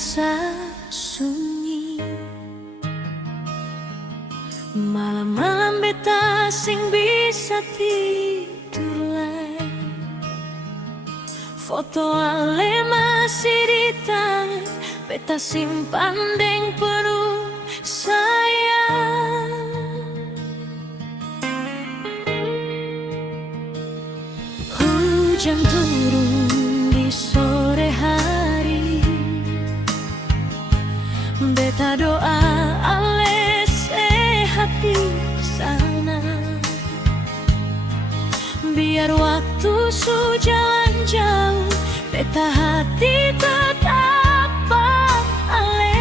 terasa sunyi. Malam-malam beta sing bisa tidur leh. Foto ale masih di tangan, beta simpan deng penuh sayang. Hujan turun di sore hari, beta doa ale sehat di sana. Biar waktu su jalan jauh, beta hati tetap ale.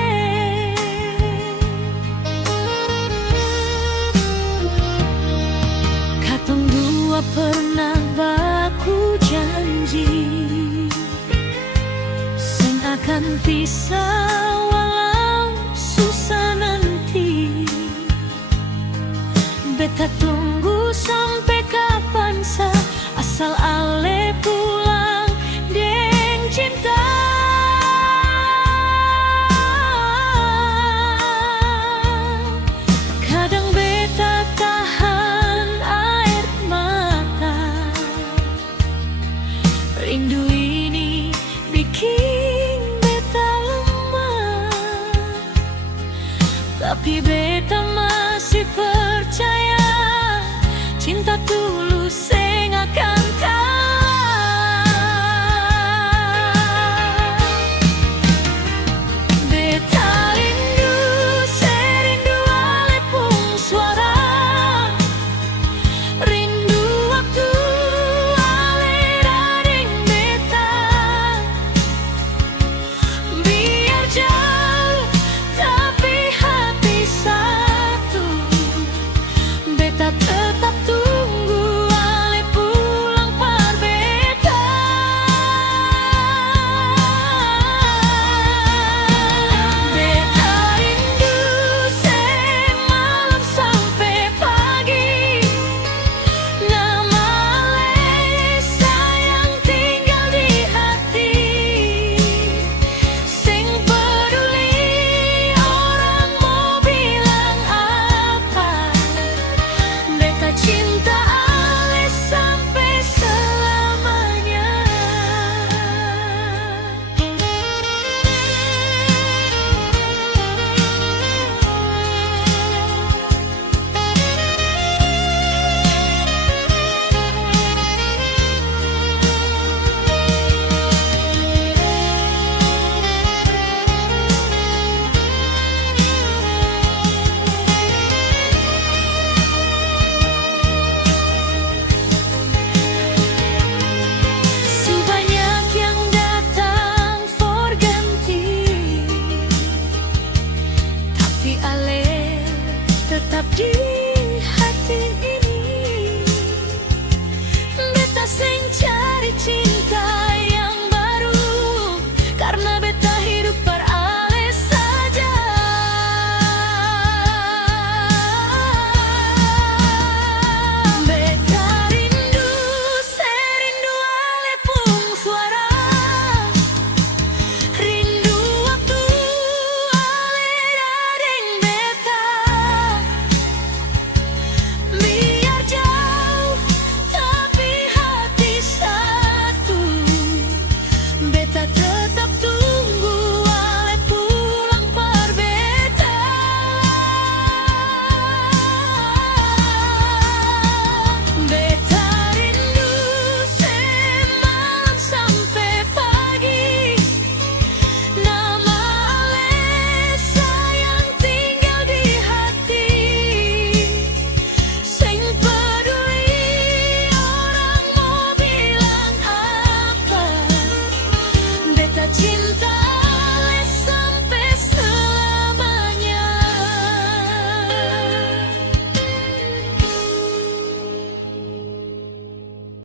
Katong dua pernah baku janji, sing akan pisah walau susah nanti. Beta tunggu sampai kapan sa, asal ale pulang deng cinta. Kadang beta tahan air mata, rindu ini bikin beta lemah. Tapi beta